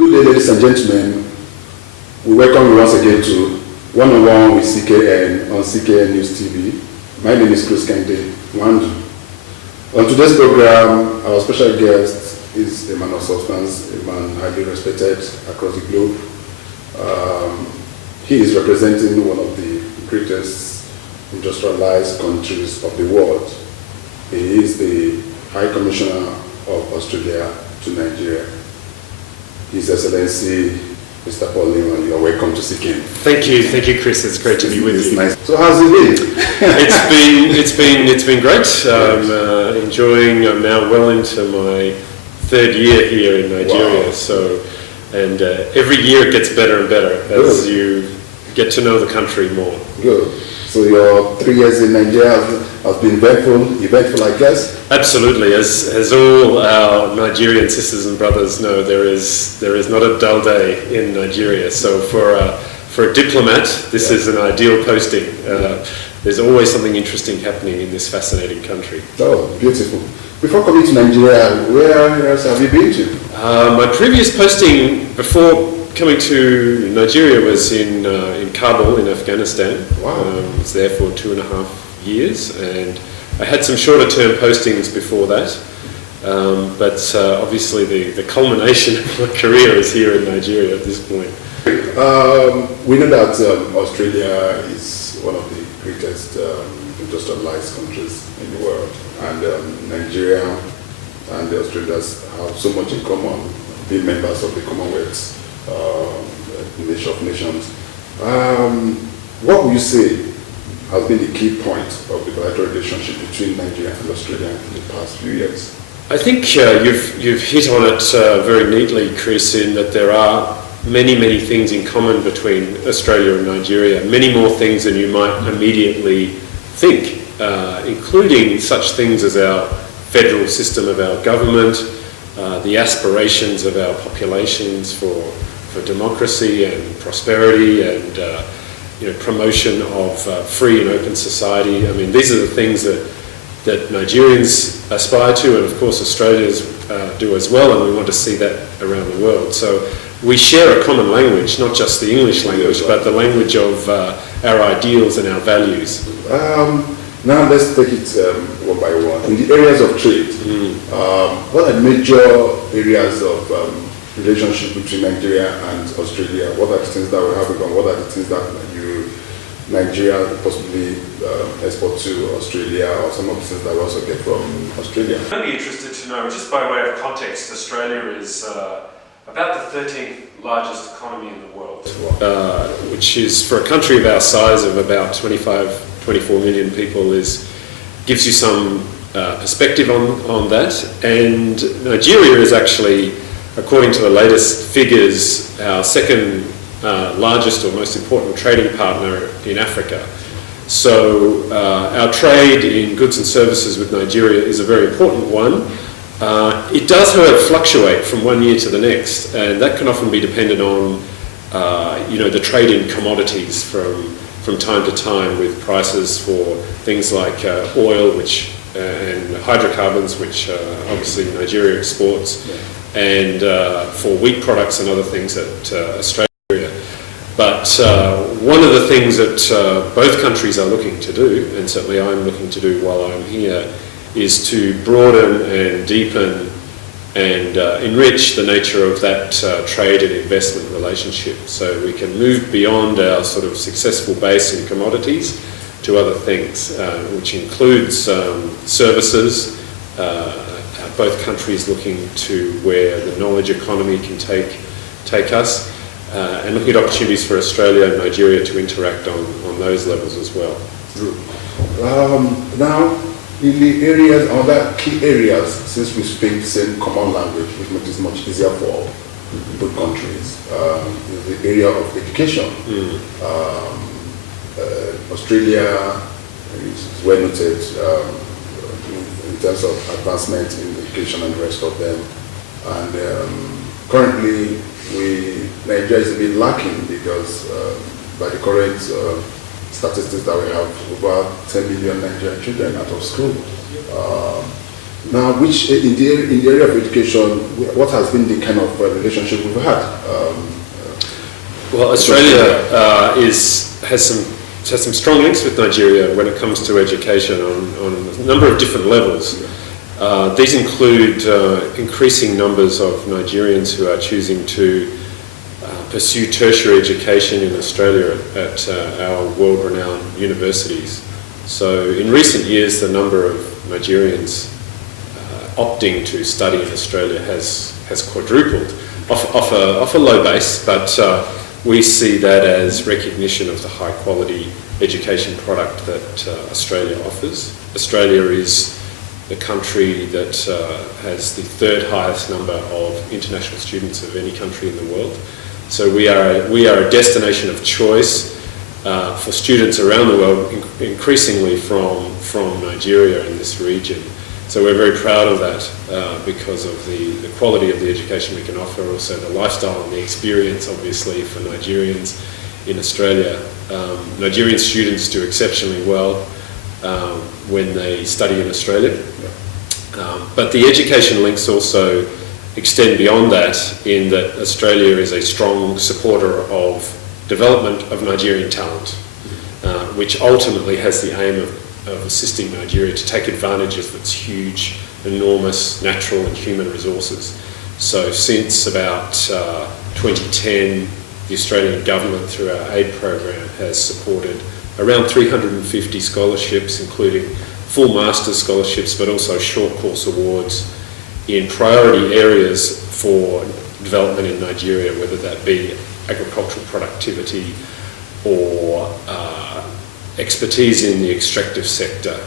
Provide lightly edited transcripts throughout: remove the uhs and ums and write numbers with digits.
Good day, ladies and gentlemen. We welcome you once again to One-on-One with CKN on CKN News TV. My name is Kende Wandu. On today's program, our special guest is a man of substance, a man highly respected across the globe. He is representing one of the greatest industrialized countries of the world. He is the High Commissioner of Australia to Nigeria. His Excellency, Mr. Paul Lehmann, you are welcome to CKN. Thank you, Chris. It's great to be with you. Nice. So how's it been? It's been great. I'm now well into my third year here in Nigeria. Wow. So, and every year it gets better and better as you get to know the country more. Good. So your 3 years in Nigeria has been eventful, I guess? Absolutely. As all our Nigerian sisters and brothers know, there is not a dull day in Nigeria. So for a diplomat, this is an ideal posting. There's always something interesting happening in this fascinating country. Oh, beautiful. Before coming to Nigeria, where else have you been to? My previous posting before coming to Nigeria was in Kabul in Afghanistan. Wow. I was there for 2.5 years, and I had some shorter term postings before that. But obviously the culmination of my career is here in Nigeria at this point. We know that Australia is one of the greatest industrialized countries in the world, and Nigeria and the Australians have so much in common, being members of the Commonwealth nation of nations. What would you say has been the key point of the bilateral relationship between Nigeria and Australia in the past few years? I think you've hit on it very neatly, Chris, in that there are many things in common between Australia and Nigeria, many more things than you might immediately think, including such things as our federal system of our government, the aspirations of our populations for democracy and prosperity and promotion of free and open society. I mean, these are the things that Nigerians aspire to, and of course Australians do as well, and we want to see that around the world. So we share a common language, not just the English language, but the language of our ideals and our values. Now let's take it one by one. In the areas of trade, what are the major areas of relationship between Nigeria and Australia? What are the things that we have going? What are the things that Nigeria possibly export to Australia, or some of the things that we also get from Australia? I'd be interested to know, just by way of context, Australia is about the 13th largest economy in the world, which is, for a country of our size of about 24 million people, gives you some perspective on that. And Nigeria is actually, according to the latest figures, our second largest or most important trading partner in Africa. So our trade in goods and services with Nigeria is a very important one. It does, however, fluctuate from one year to the next, and that can often be dependent on the trade in commodities from time to time, with prices for things like oil, and hydrocarbons, which obviously Nigeria exports, and for wheat products and other things that Australia. But one of the things that both countries are looking to do, and certainly I'm looking to do while I'm here, is to broaden and deepen and enrich the nature of that trade and investment relationship, so we can move beyond our sort of successful base in commodities to other things, which includes services, both countries looking to where the knowledge economy can take us, and looking at opportunities for Australia and Nigeria to interact on those levels as well. Now, in the areas, other key areas, since we speak the same common language, which makes it much easier for both countries, is the area of education. Australia is well noted in terms of advancement in education and the rest of them. And currently, Nigeria is a bit lacking because by the current statistics that we have, over 10 million Nigerian children out of school. Now, which in the area of education, what has been the kind of relationship we've had? Well, Australia has some strong links with Nigeria when it comes to education on a number of different levels. These include increasing numbers of Nigerians who are choosing to pursue tertiary education in Australia at our world-renowned universities. So in recent years, the number of Nigerians opting to study in Australia has quadrupled off a low base, but we see that as recognition of the high quality education product that Australia offers. Australia is the country that has the third highest number of international students of any country in the world. So we are a destination of choice for students around the world, increasingly from Nigeria in this region. So we're very proud of that because of the quality of the education we can offer, also the lifestyle and the experience, obviously, for Nigerians in Australia. Nigerian students do exceptionally well when they study in Australia. But the education links also extend beyond that, in that Australia is a strong supporter of development of Nigerian talent, which ultimately has the aim of assisting Nigeria to take advantage of its huge, enormous natural and human resources. So since about 2010, the Australian government, through our aid program, has supported around 350 scholarships, including full master's scholarships, but also short course awards in priority areas for development in Nigeria, whether that be agricultural productivity or expertise in the extractive sector,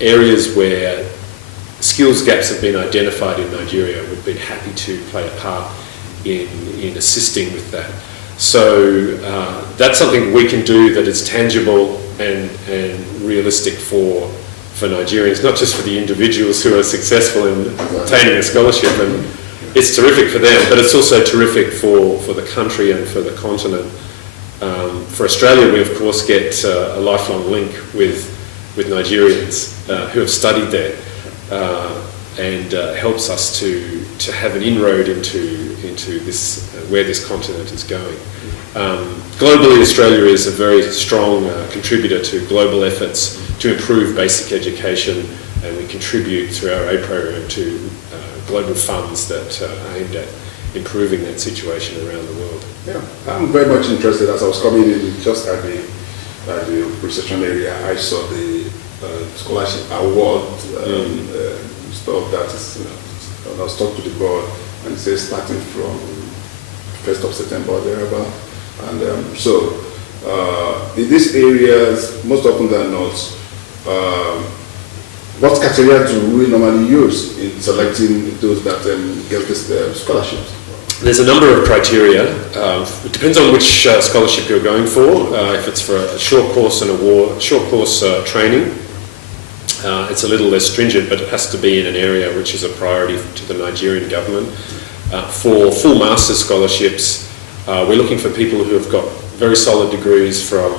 areas where skills gaps have been identified in Nigeria. We've been happy to play a part in assisting with that. So that's something we can do that is tangible and realistic for Nigerians, not just for the individuals who are successful in obtaining a scholarship, and it's terrific for them, but it's also terrific for the country and for the continent. For Australia, we of course get a lifelong link with Nigerians who have studied there, and helps us to have an inroad into this where this continent is going. Globally, Australia is a very strong contributor to global efforts to improve basic education, and we contribute through our aid program to global funds that are aimed at improving that situation around the world. Yeah, I'm very much interested. As I was coming in, just at the reception area, I saw the scholarship award stuff that is, I was talking to the board, and it says starting from 1st of September, thereabout. And so, in these areas, most often than not, what criteria do we normally use in selecting those that get this scholarships? There's a number of criteria. It depends on which scholarship you're going for. If it's for a short course training, it's a little less stringent, but it has to be in an area which is a priority to the Nigerian government. For full master's scholarships, we're looking for people who have got very solid degrees from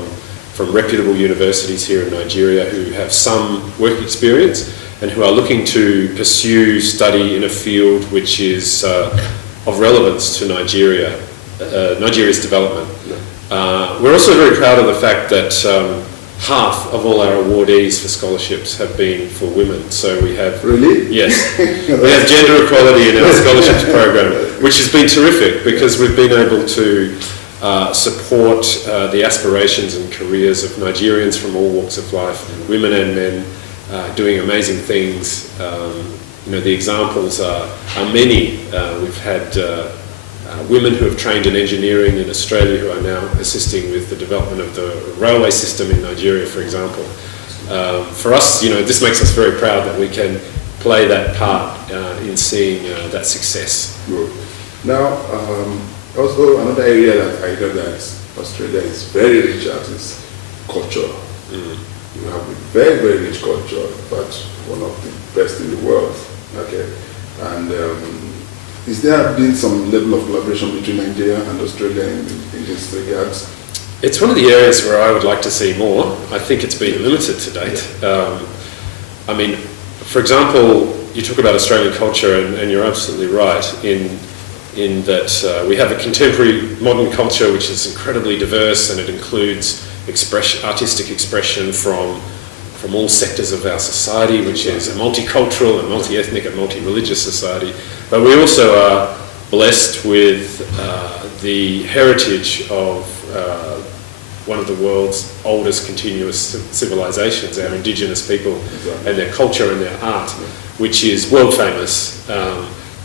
reputable universities here in Nigeria, who have some work experience and who are looking to pursue study in a field which is of relevance to Nigeria's development. We're also very proud of the fact that half of all our awardees for scholarships have been for women. So we have... Really? Yes. We have gender equality in our scholarships program, which has been terrific because we've been able to support the aspirations and careers of Nigerians from all walks of life, women and men, doing amazing things. The examples are many. We've had women who have trained in engineering in Australia who are now assisting with the development of the railway system in Nigeria, for example. For us, this makes us very proud that we can play that part in seeing that success. Good. Now, also another area that I know that Australia is very rich at is culture. You have a very, very rich culture, but one of the best in the world. Okay, and is there been some level of collaboration between Nigeria and Australia in this regards? It's one of the areas where I would like to see more. I think it's been limited to date. For example, you talk about Australian culture, and you're absolutely right in that we have a contemporary modern culture which is incredibly diverse, and it includes artistic expression from all sectors of our society, which is a multicultural and multi-ethnic and multi-religious society. But we also are blessed with the heritage of one of the world's oldest continuous civilizations, our indigenous people, and their culture and their art, which is world famous.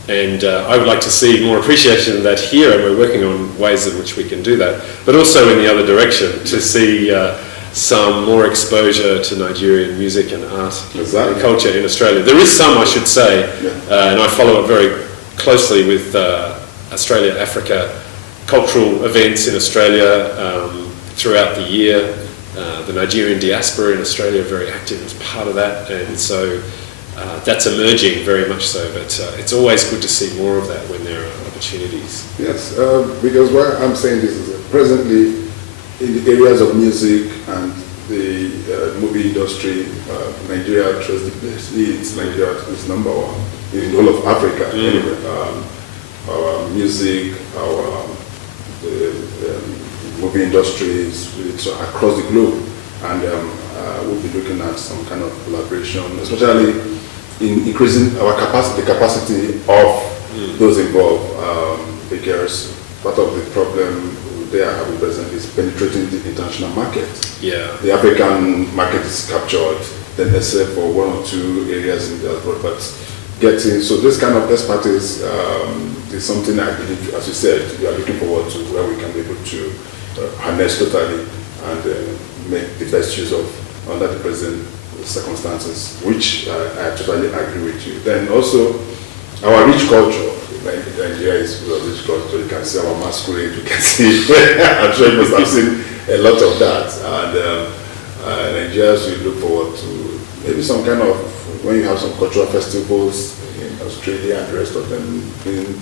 And I would like to see more appreciation of that here, and we're working on ways in which we can do that. But also in the other direction, to see some more exposure to Nigerian music and art and culture in Australia. There is some, I should say, and I follow it very closely with Australia-Africa cultural events in Australia throughout the year. The Nigerian diaspora in Australia are very active as part of that, and so that's emerging very much so, but it's always good to see more of that when there are opportunities. Yes, because why I'm saying this is that presently in the areas of music and the movie industry, Nigeria leads. Nigeria is number one in the whole of Africa. Anyway, our music, our movie industries across the globe, and we'll be looking at some kind of collaboration, especially in increasing our capacity, the capacity of those involved, because part of the problem they are having present is penetrating the international market. Yeah. The African market is captured, then except for one or two areas in the world, but getting, so this kind of expertise is something I believe, as you said, we are looking forward to where we can be able to harness totally and make the best use of under the present circumstances, which I totally agree with you. Then also, our rich culture, Nigeria is full of rich culture. You can see our masquerade, you can see, I'm sure you must have seen a lot of that. And Nigerians will look forward to maybe some kind of, when you have some cultural festivals in Australia and the rest of them, being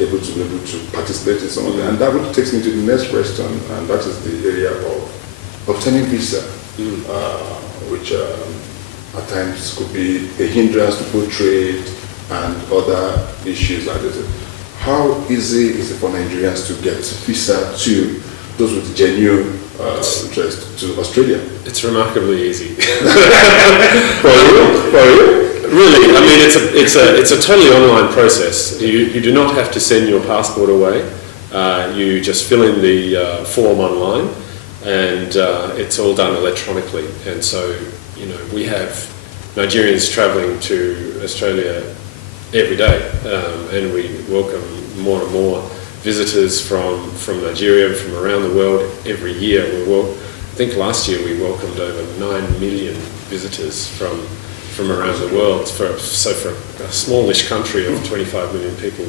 able to participate in some of them. And that would takes me to the next question, and that is the area of obtaining visa, which at times could be a hindrance to both trade and other issues like this. How easy is it for Nigerians to get visa to those with genuine interest to Australia? It's remarkably easy. For you? Really, I mean, it's a totally online process. You do not have to send your passport away. You just fill in the form online, and it's all done electronically. And so, you know, we have Nigerians travelling to Australia every day, and we welcome more and more visitors from Nigeria and from around the world every year. I think last year we welcomed over 9 million visitors from around the world. For a smallish country of 25 million people,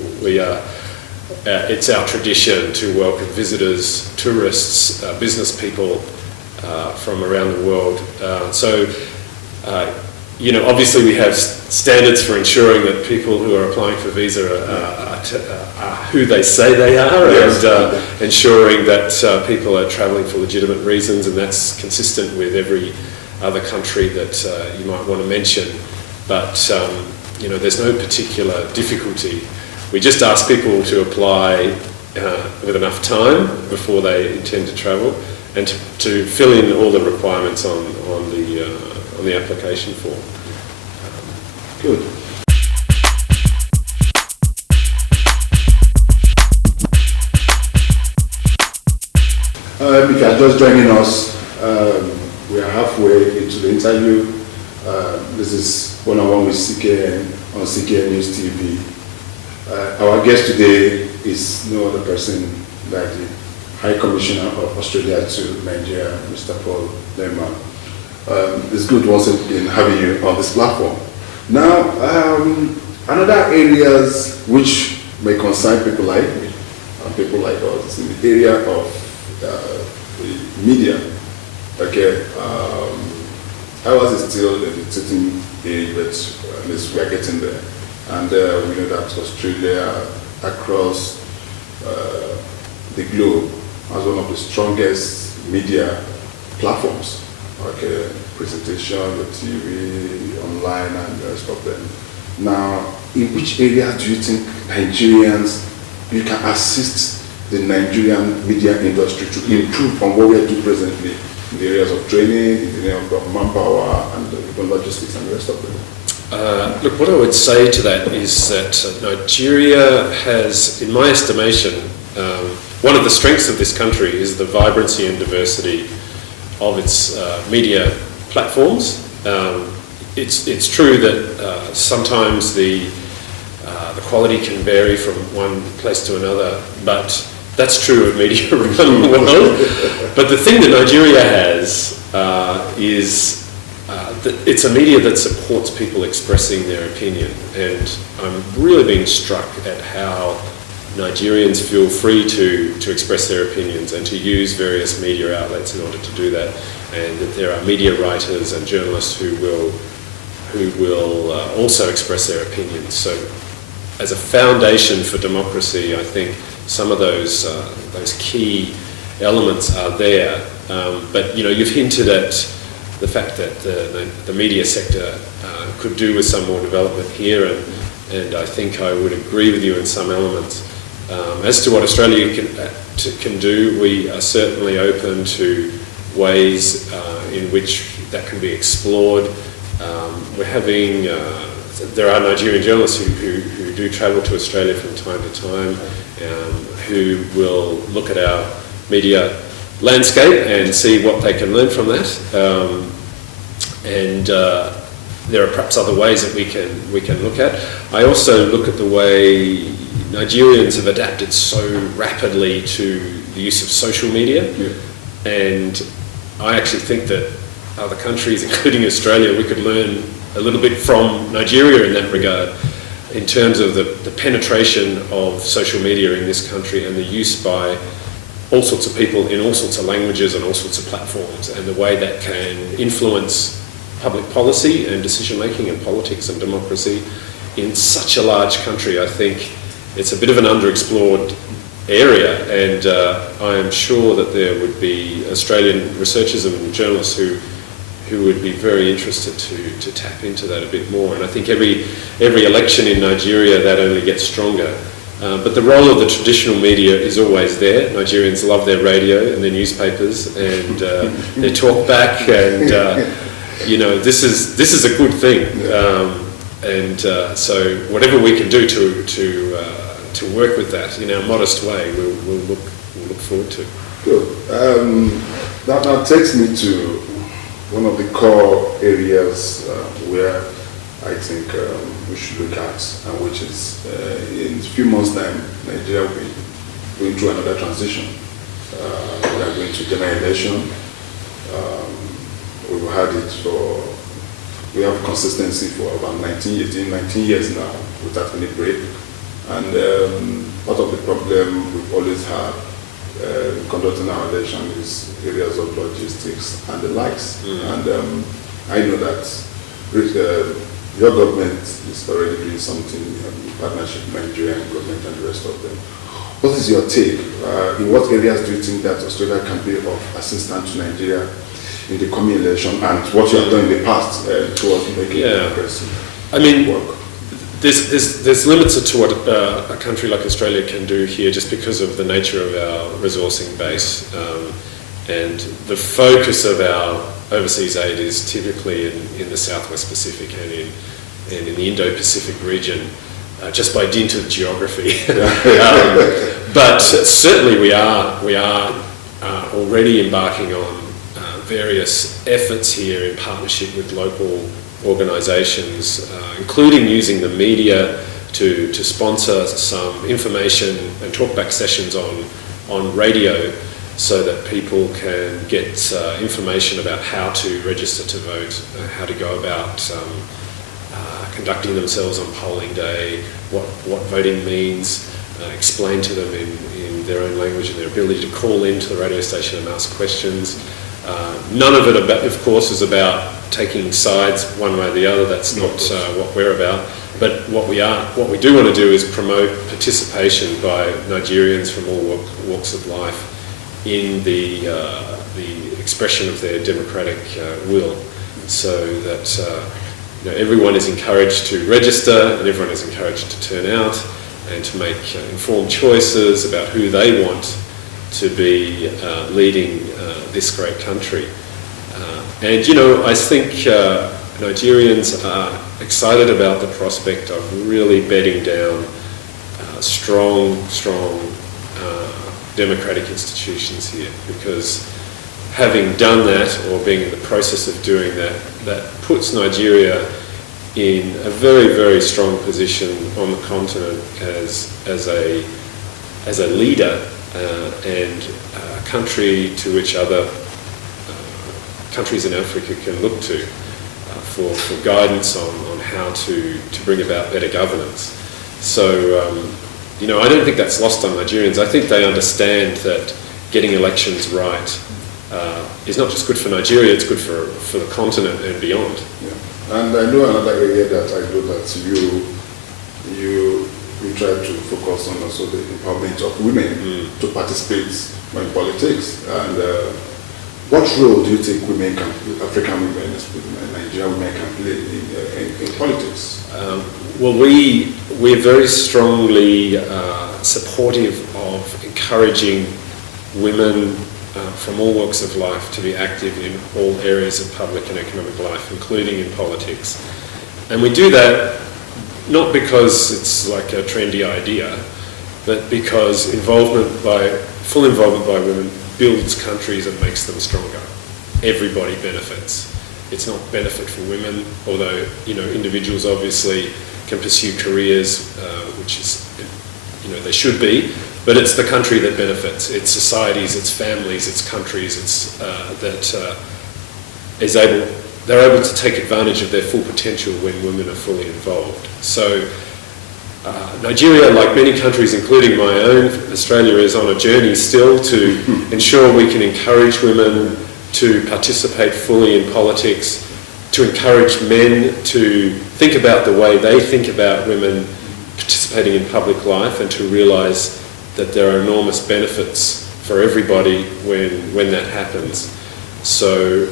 it's our tradition to welcome visitors, tourists, business people from around the world. You know, obviously we have standards for ensuring that people who are applying for visa are who they say they are, yes, and ensuring that people are travelling for legitimate reasons, and that's consistent with every other country that you might want to mention. But you know, there's no particular difficulty. We just ask people to apply with enough time before they intend to travel, and to fill in all the requirements on the application form. Good. If you are just joining us, we are halfway into the interview. This is one-on-one with CKN on CKN News TV. Our guest today is no other person than the High Commissioner of Australia to Nigeria, Mr. Paul Lehmann. It's good once again having you on this platform. Now, another areas which may concern people like me and people like us in the area of the media. Okay, ours is still in the sitting age, but at least we are getting there. And we know that Australia, across the globe, has one of the strongest media platforms. Okay, presentation, the TV, online, and the rest of them. Now, in which area do you think Nigerians, you can assist the Nigerian media industry to improve on what we are doing presently in the areas of training, in the area of manpower, and even logistics and the rest of them? Look, what I would say to that is that Nigeria has, in my estimation, one of the strengths of this country is the vibrancy and diversity of its media platforms. It's true that sometimes the quality can vary from one place to another, but that's true of media around the world. But the thing that Nigeria has is that it's a media that supports people expressing their opinion, and I'm really being struck at how Nigerians feel free to express their opinions and to use various media outlets in order to do that, and that there are media writers and journalists who will also express their opinions. So, as a foundation for democracy, I think some of those key elements are there. But you've hinted at the fact that the media sector could do with some more development here, and I think I would agree with you in some elements. As to what Australia can do, we are certainly open to ways in which that can be explored. There are Nigerian journalists who do travel to Australia from time to time, who will look at our media landscape and see what they can learn from that. There are perhaps other ways that we can look at. I also look at the way Nigerians have adapted so rapidly to the use of social media, and I actually think that other countries, including Australia, we could learn a little bit from Nigeria in that regard, in terms of the penetration of social media in this country and the use by all sorts of people in all sorts of languages and all sorts of platforms, and the way that can influence public policy and decision making and politics and democracy in such a large country. I think it's a bit of an underexplored area, and I am sure that there would be Australian researchers and journalists who would be very interested to tap into that a bit more. And I think every election in Nigeria, that only gets stronger. But the role of the traditional media is always there. Nigerians love their radio and their newspapers and their talk back, and this is a good thing. So whatever we can do to work with that in our modest way, we'll look forward to. Good. That now takes me to one of the core areas where I think we should look at, and which is in a few months' time, Nigeria will be going through another transition. We are going to general election. We've had it we have consistency for about 19 years now without any break. And part of the problem we've always had conducting our election is areas of logistics and the likes. And I know that your government is already doing something in partnership with Nigerian government and the rest of them. What is your take? In what areas do you think that Australia can be of assistance to Nigeria in the coming election, and what you have done in the past towards making progress? I mean, work? There's limits to what a country like Australia can do here, just because of the nature of our resourcing base, and the focus of our overseas aid is typically in the Southwest Pacific and in the Indo-Pacific region, just by dint of geography. But certainly we are already embarking on various efforts here in partnership with local organisations, including using the media to sponsor some information and talkback sessions on radio, so that people can get information about how to register to vote, how to go about conducting themselves on polling day, what voting means, explain to them in their own language, and their ability to call into the radio station and ask questions. None of it, of course, is about taking sides one way or the other. That's not what we're about. But what we do want to do is promote participation by Nigerians from all walks of life in the expression of their democratic will, so that everyone is encouraged to register and everyone is encouraged to turn out and to make informed choices about who they want to be leading this great country. And I think Nigerians are excited about the prospect of really bedding down strong democratic institutions here, because having done that, or being in the process of doing that, that puts Nigeria in a very, very strong position on the continent as a leader and a country to which other countries in Africa can look to for guidance on how to bring about better governance. So, I don't think that's lost on Nigerians. I think they understand that getting elections right is not just good for Nigeria, it's good for the continent and beyond. Yeah. And I know another area that you try to focus on also the empowerment of women to participate in politics. And what role do you think African women, Nigerian women can play in politics? Well, we're very strongly supportive of encouraging women from all walks of life to be active in all areas of public and economic life, including in politics. And we do that not because it's like a trendy idea, but because full involvement by women builds countries and makes them stronger. Everybody benefits. It's not benefit for women, although individuals obviously can pursue careers, which is they should be, but it's the country that benefits. It's societies, it's families, it's countries. It's they're able to take advantage of their full potential when women are fully involved. So Nigeria, like many countries, including my own, Australia, is on a journey still to ensure we can encourage women to participate fully in politics, to encourage men to think about the way they think about women participating in public life, and to realise that there are enormous benefits for everybody when that happens. So,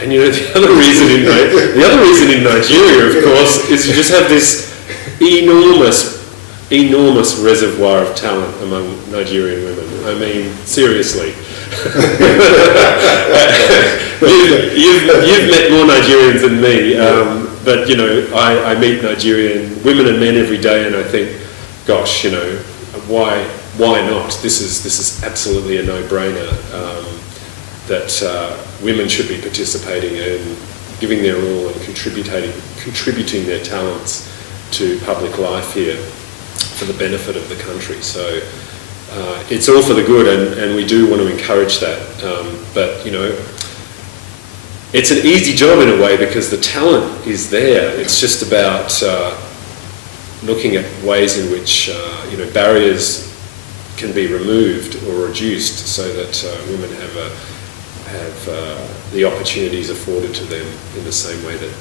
and the other reason in Nigeria, of course, is you just have this enormous reservoir of talent among Nigerian women. I mean, seriously. You've met more Nigerians than me, but I meet Nigerian women and men every day, and I think, gosh, why not? This is absolutely a no-brainer that women should be participating and giving their all and contributing their talents to public life here for the benefit of the country. So it's all for the good, and we do want to encourage that. But it's an easy job in a way because the talent is there. It's just about looking at ways in which barriers can be removed or reduced so that women have the opportunities afforded to them in the same way that